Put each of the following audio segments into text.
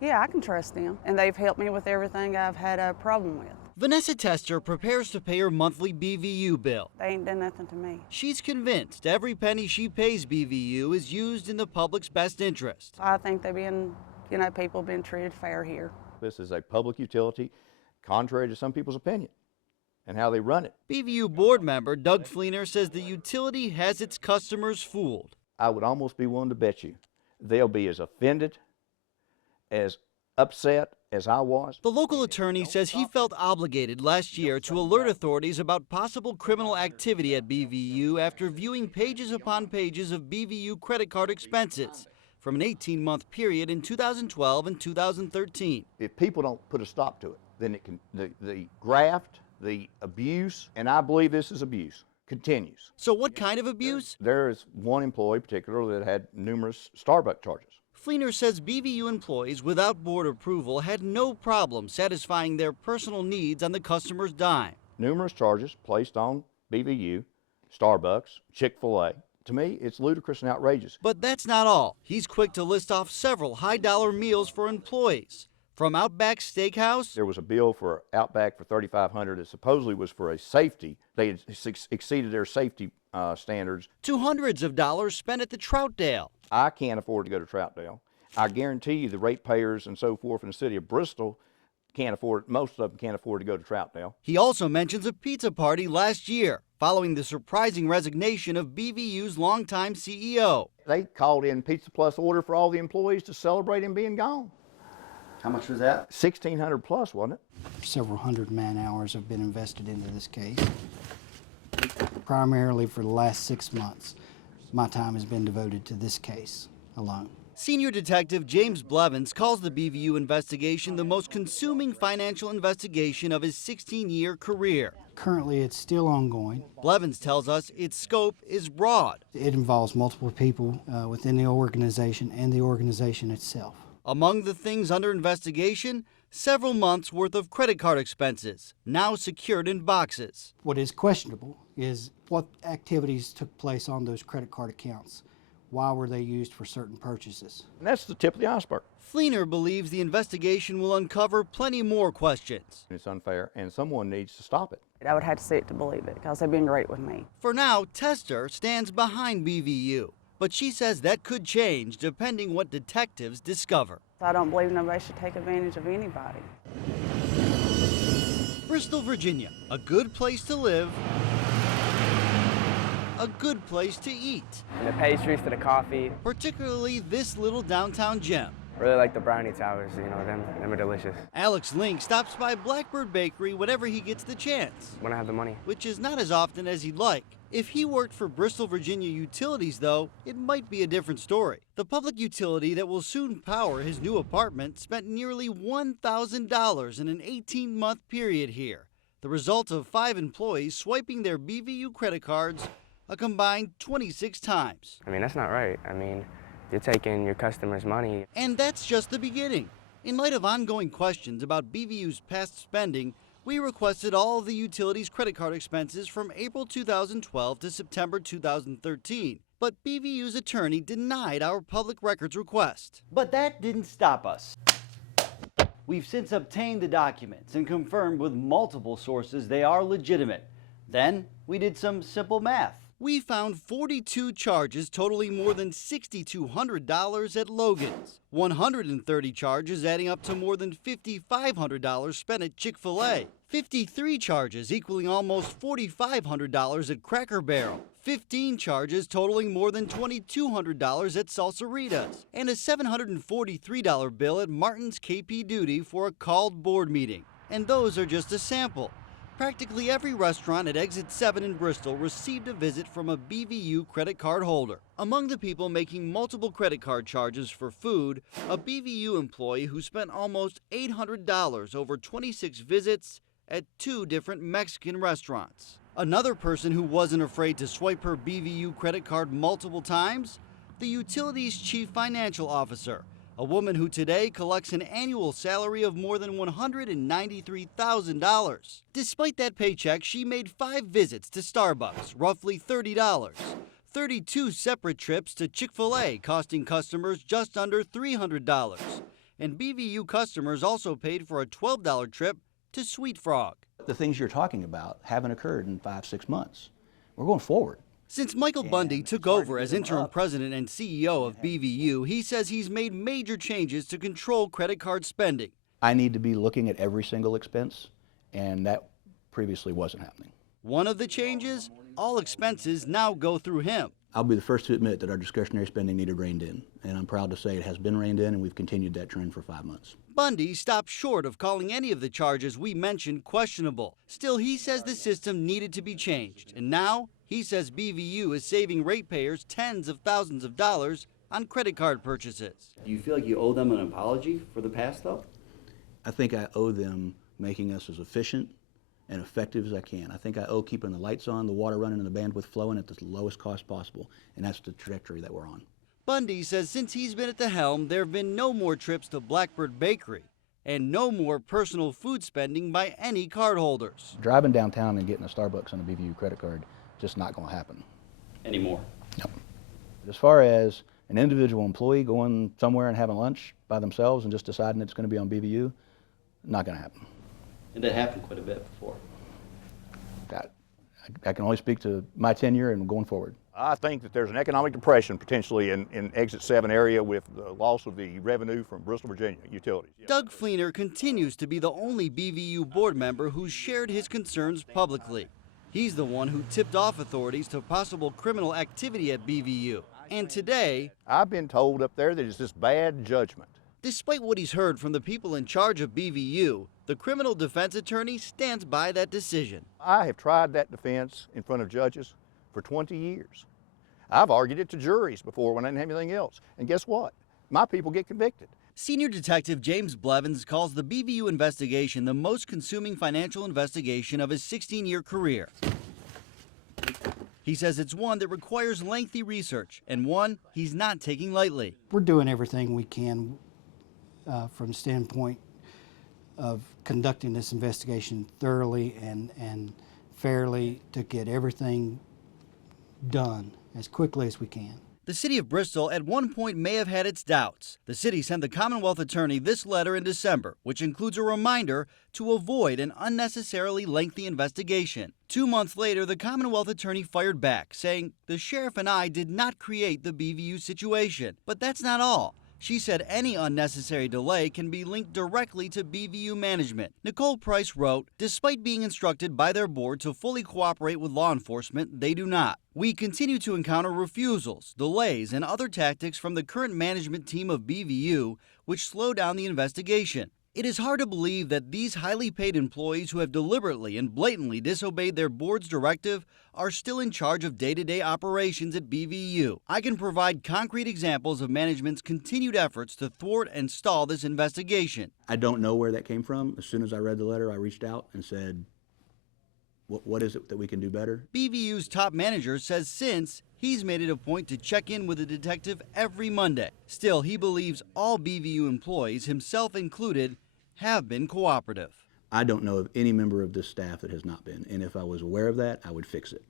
Yeah, I can trust them, and they've helped me with everything I've had a problem with. Vanessa Tester prepares to pay her monthly BVU bill. They ain't done nothing to me. She's convinced every penny she pays BVU is used in the public's best interest. I think people been treated fair here. This is a public utility, contrary to some people's opinion and how they run it. BVU board member Doug Fleener says the utility has its customers fooled. I would almost be willing to bet you they'll be as offended, as upset as I was. The local attorney says he felt obligated last year to alert authorities about possible criminal activity at BVU after viewing pages upon pages of BVU credit card expenses from an 18-month period in 2012 and 2013. If people don't put a stop to it, then it can, the graft, the abuse, and I believe this is abuse, continues. So what kind of abuse? There is one employee in particular that had numerous Starbucks charges. Fleener says BVU employees without board approval had no problem satisfying their personal needs on the customer's dime. Numerous charges placed on BVU, Starbucks, Chick-fil-A. To me, it's ludicrous and outrageous. But that's not all. He's quick to list off several high-dollar meals for employees. From Outback Steakhouse, there was a bill for Outback for $3,500 that supposedly was for a safety. They had exceeded their safety standards. To hundreds of dollars spent at the Troutdale. I can't afford to go to Troutdale. I guarantee you the ratepayers and so forth in the city of Bristol can't afford, most of them can't afford to go to Troutdale. He also mentions a pizza party last year, following the surprising resignation of BVU's longtime CEO. They called in Pizza Plus order for all the employees to celebrate him being gone. How much was that? 1,600 plus, wasn't it? Several hundred man-hours have been invested into this case. Primarily for the last 6 months, my time has been devoted to this case alone. Senior Detective James Blevins calls the BVU investigation the most consuming financial investigation of his 16-year career. Currently, it's still ongoing. Blevins tells us its scope is broad. It involves multiple people within the organization and the organization itself. Among the things under investigation, several months' worth of credit card expenses, now secured in boxes. What is questionable is what activities took place on those credit card accounts. Why were they used for certain purchases? And that's the tip of the iceberg. Fleener believes the investigation will uncover plenty more questions. It's unfair, and someone needs to stop it. I would have to see it to believe it, because they've been great with me. For now, Tester stands behind BVU, but she says that could change depending what detectives discover. I don't believe nobody should take advantage of anybody. Bristol, Virginia, a good place to live, a good place to eat. And the pastries to the coffee. Particularly this little downtown gem. Really like the brownie towers, you know, them are delicious. Alex Link stops by Blackbird Bakery whenever he gets the chance. When I have the money. Which is not as often as he'd like. If he worked for Bristol, Virginia Utilities, though, it might be a different story. The public utility that will soon power his new apartment spent nearly $1,000 in an 18-month period here. The result of 5 employees swiping their BVU credit cards a combined 26 times. I mean, that's not right. I mean, you're taking your customers' money. And that's just the beginning. In light of ongoing questions about BVU's past spending, we requested all of the utility's credit card expenses from April 2012 to September 2013. But BVU's attorney denied our public records request. But that didn't stop us. We've since obtained the documents and confirmed with multiple sources they are legitimate. Then we did some simple math. We found 42 charges totaling more than $6,200 at Logan's, 130 charges adding up to more than $5,500 spent at Chick-fil-A, 53 charges equaling almost $4,500 at Cracker Barrel, 15 charges totaling more than $2,200 at Salsaritas, and a $743 bill at Martin's KP Duty for a called board meeting. And those are just a sample. Practically every restaurant at Exit 7 in Bristol received a visit from a BVU credit card holder. Among the people making multiple credit card charges for food, a BVU employee who spent almost $800 over 26 visits at 2 different Mexican restaurants. Another person who wasn't afraid to swipe her BVU credit card multiple times? The utility's chief financial officer, a woman who today collects an annual salary of more than $193,000. Despite that paycheck, she made 5 visits to Starbucks, roughly $30, 32 separate trips to Chick-fil-A, costing customers just under $300, and BVU customers also paid for a $12 trip to Sweet Frog. The things you're talking about haven't occurred in 5-6 months. We're going forward. Since Michael Bundy took over as interim president and CEO of BVU, he says he's made major changes to control credit card spending. I need to be looking at every single expense, and that previously wasn't happening. One of the changes, all expenses now go through him. I'll be the first to admit that our discretionary spending needed reined in, and I'm proud to say it has been reined in, and we've continued that trend for 5 months. Bundy stopped short of calling any of the charges we mentioned questionable. Still, he says the system needed to be changed, and now he says BVU is saving ratepayers tens of thousands of dollars on credit card purchases. Do you feel like you owe them an apology for the past, though? I think I owe them making us as efficient and effective as I can. I think I owe keeping the lights on, the water running, and the bandwidth flowing at the lowest cost possible, and that's the trajectory that we're on. Bundy says since he's been at the helm, there have been no more trips to Blackbird Bakery and no more personal food spending by any cardholders. Driving downtown and getting a Starbucks on a BVU credit card, just not going to happen. Anymore? No. As far as an individual employee going somewhere and having lunch by themselves and just deciding it's going to be on BVU, not going to happen. And that happened quite a bit before. I can only speak to my tenure and going forward. I think that there's an economic depression potentially in Exit 7 area with the loss of the revenue from Bristol, Virginia utilities. Doug Fleener continues to be the only BVU board member who's shared his concerns publicly. He's the one who tipped off authorities to possible criminal activity at BVU. And today, I've been told up there that it's just bad judgment. despite what he's heard from the people in charge of BVU, the criminal defense attorney stands by that decision. I have tried that defense in front of judges for 20 years. I've argued it to juries before when I didn't have anything else. And guess what? My people get convicted. Senior Detective James Blevins calls the BVU investigation the most consuming financial investigation of his 16-year career. He says it's one that requires lengthy research and one he's not taking lightly. We're doing everything we can from the standpoint of conducting this investigation thoroughly and fairly to get everything done as quickly as we can. The city of Bristol at one point may have had its doubts. The city sent the Commonwealth Attorney this letter in December, which includes a reminder to avoid an unnecessarily lengthy investigation. 2 months later, the Commonwealth Attorney fired back, saying, "The sheriff and I did not create the BVU situation." But that's not all. She said any unnecessary delay can be linked directly to BVU management. Nicole Price wrote, "Despite being instructed by their board to fully cooperate with law enforcement, they do not. We continue to encounter refusals, delays, and other tactics from the current management team of BVU, which slow down the investigation. It is hard to believe that these highly paid employees who have deliberately and blatantly disobeyed their board's directive are still in charge of day-to-day operations at BVU. I can provide concrete examples of management's continued efforts to thwart and stall this investigation." I don't know where that came from. As soon as I read the letter, I reached out and said, what is it that we can do better? BVU's top manager says since, he's made it a point to check in with the detective every Monday. Still, he believes all BVU employees, himself included, have been cooperative. I don't know of any member of this staff that has not been, and if I was aware of that, I would fix it.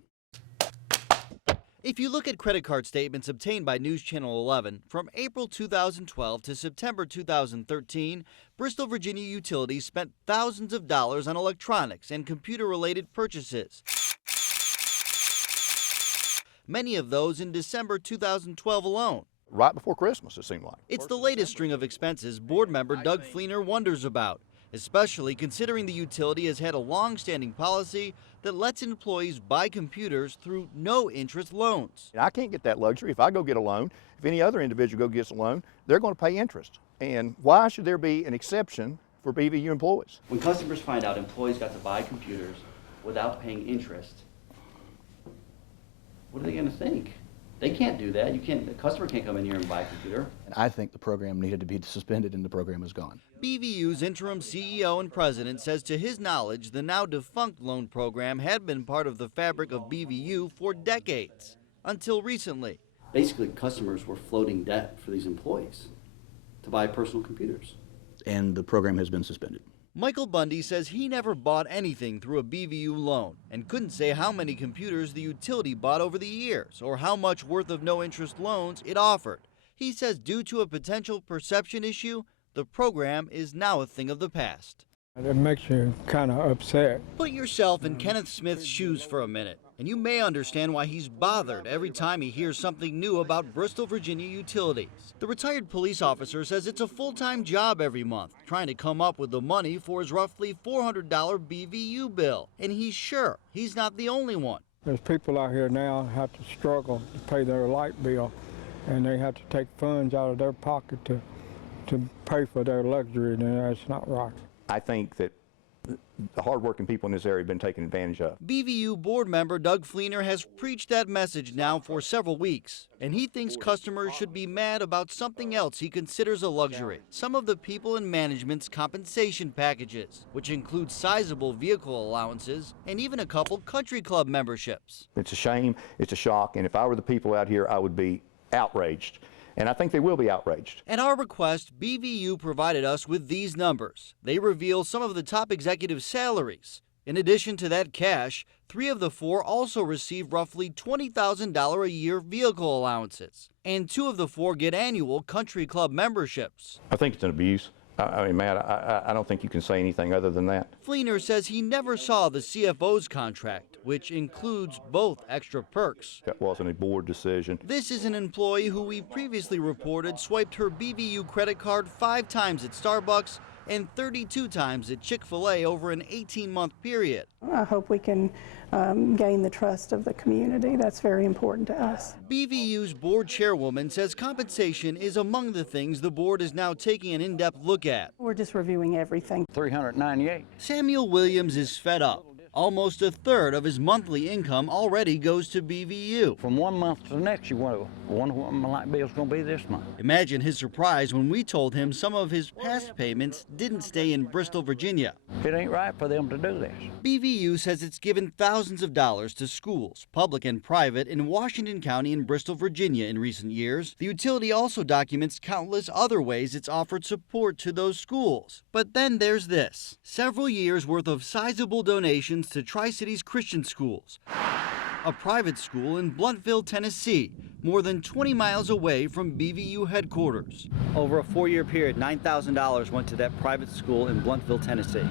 If you look at credit card statements obtained by News Channel 11 from April 2012 to September 2013, Bristol, Virginia utilities spent thousands of dollars on electronics and computer-related purchases. Many of those in December 2012 alone. Right before Christmas, it seemed like. It's the latest string of expenses board member Doug Fleener wonders about, especially considering the utility has had a long-standing policy that lets employees buy computers through no-interest loans. I can't get that luxury. If I go get a loan, if any other individual gets a loan, they're going to pay interest. And why should there be an exception for BVU employees? When customers find out employees got to buy computers without paying interest, what are they going to think? They can't do that. The customer can't come in here and buy a computer. And I think the program needed to be suspended and the program is gone. BVU's interim CEO and president says to his knowledge, the now defunct loan program had been part of the fabric of BVU for decades, until recently. Basically, customers were floating debt for these employees to buy personal computers. And the program has been suspended. Michael Bundy says he never bought anything through a BVU loan and couldn't say how many computers the utility bought over the years or how much worth of no-interest loans it offered. He says due to a potential perception issue, the program is now a thing of the past. It makes you kind of upset. Put yourself in Kenneth Smith's shoes for a minute, and you may understand why he's bothered every time he hears something new about Bristol, Virginia utilities. The retired police officer says it's a full-time job every month, trying to come up with the money for his roughly $400 BVU bill, and he's sure he's not the only one. There's people out here now have to struggle to pay their light bill, and they have to take funds out of their pocket to pay for their luxury, and that's not right. I think that the hardworking people in this area have been taken advantage of. BVU board member Doug Fleener has preached that message now for several weeks, and he thinks customers should be mad about something else he considers a luxury. Some of the people in management's compensation packages, which include sizable vehicle allowances and even a couple country club memberships. It's a shame, it's a shock, and if I were the people out here, I would be outraged. And I think they will be outraged. At our request, BVU provided us with these numbers. They reveal some of the top executive salaries. In addition to that cash, 3 of the 4 also receive roughly $20,000 a year vehicle allowances. And 2 of the 4 get annual country club memberships. I think it's an abuse. I mean, Matt, I don't think you can say anything other than that. Fleener says he never saw the CFO's contract, which includes both extra perks. That wasn't a board decision. This is an employee who we previously reported swiped her BVU credit card 5 times at Starbucks and 32 times at Chick-fil-A over an 18-month period. I hope we can gain the trust of the community. That's very important to us. BVU's board chairwoman says compensation is among the things the board is now taking an in-depth look at. We're just reviewing everything. $398. Samuel Williams is fed up. Almost a third of his monthly income already goes to BVU. From one month to the next, you wonder what my light bill's going to be this month. Imagine his surprise when we told him some of his past payments didn't stay in Bristol, Virginia. It ain't right for them to do this. BVU says it's given thousands of dollars to schools, public and private, in Washington County and Bristol, Virginia in recent years. The utility also documents countless other ways it's offered support to those schools. But then there's this: several years worth of sizable donations to Tri-Cities Christian Schools, a private school in Blountville, Tennessee, more than 20 miles away from BVU headquarters. Over a 4-year period, $9,000 went to that private school in Blountville, Tennessee.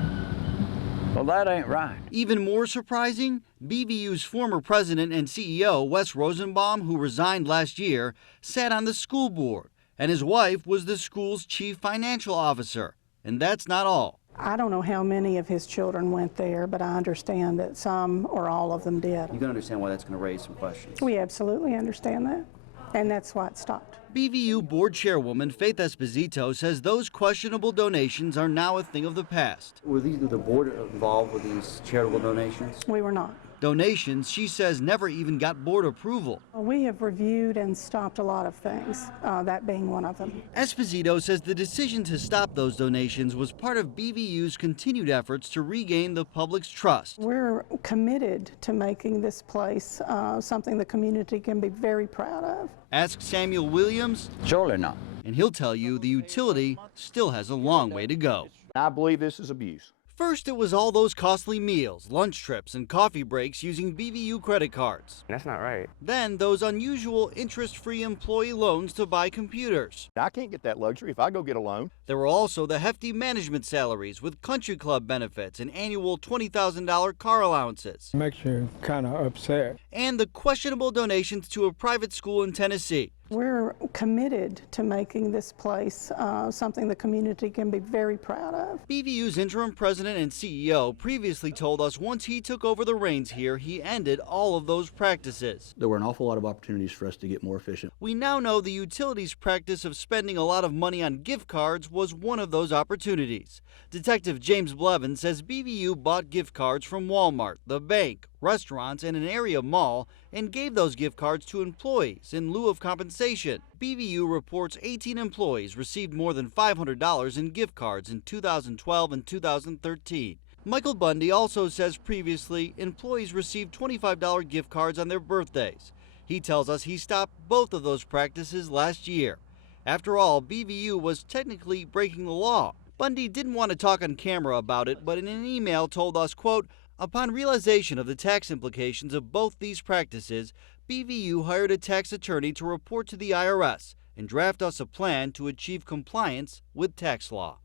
Well, that ain't right. Even more surprising, BVU's former president and CEO, Wes Rosenbaum, who resigned last year, sat on the school board, and his wife was the school's chief financial officer. And that's not all. I don't know how many of his children went there, but I understand that some or all of them did. You can understand why that's going to raise some questions. We absolutely understand that, and that's why it stopped. BVU board chairwoman Faith Esposito says those questionable donations are now a thing of the past. Were the board involved with these charitable donations? We were not. Donations, she says, never even got board approval. We have reviewed and stopped a lot of things, that being one of them. Esposito says the decision to stop those donations was part of BVU's continued efforts to regain the public's trust. We're committed to making this place something the community can be very proud of. Ask Samuel Williams, Surely not. and he'll tell you the utility still has a long way to go. I believe this is abuse. First, it was all those costly meals, lunch trips, and coffee breaks using BVU credit cards. That's not right. Then, those unusual interest-free employee loans to buy computers. I can't get that luxury if I go get a loan. There were also the hefty management salaries with country club benefits and annual $20,000 car allowances. It makes you kind of upset. And the questionable donations to a private school in Tennessee. We're committed to making this place something the community can be very proud of. BVU's interim president and CEO previously told us once he took over the reins here, he ended all of those practices. There were an awful lot of opportunities for us to get more efficient. We now know the utility's practice of spending a lot of money on gift cards was one of those opportunities. Detective James Blevin says BVU bought gift cards from Walmart, the bank, restaurants, and an area mall, and gave those gift cards to employees in lieu of compensation. BVU reports 18 employees received more than $500 in gift cards in 2012 and 2013. Michael Bundy also says previously employees received $25 gift cards on their birthdays. He tells us he stopped both of those practices last year. After all, BVU was technically breaking the law. Bundy didn't want to talk on camera about it, but in an email told us, quote, upon realization of the tax implications of both these practices, BVU hired a tax attorney to report to the IRS and draft us a plan to achieve compliance with tax law.